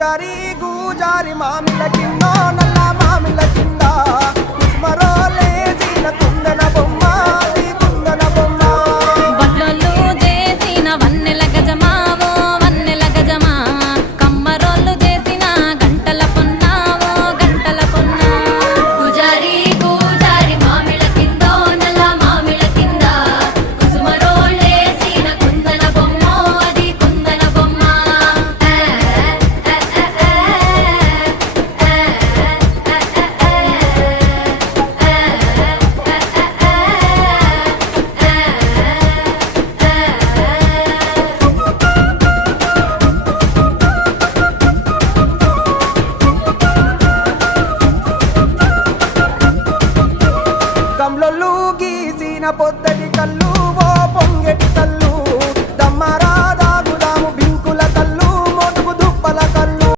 జారి గూజారి మామిల కింద నల్ల మామిల కింద కుస్మరోలేసిన కుందన బొమ్మ అది కుందన బొమ్మ వడ్లొల్లు చేసిన వన్నెల గజమావో వన్నెల గజమా కమ్మరోళ్ళు చేసిన గంటల పొన్నావో గంటల పొన్నా గుజారి గుజారి మామిళ్ళ కిందో నల్ల మామిళ్ళ కింద కుసుమరోలేసిన కుందన బొమ్మ అది కుందన బొమ్మ గమ్లొల్లు గీసిన పొద్ద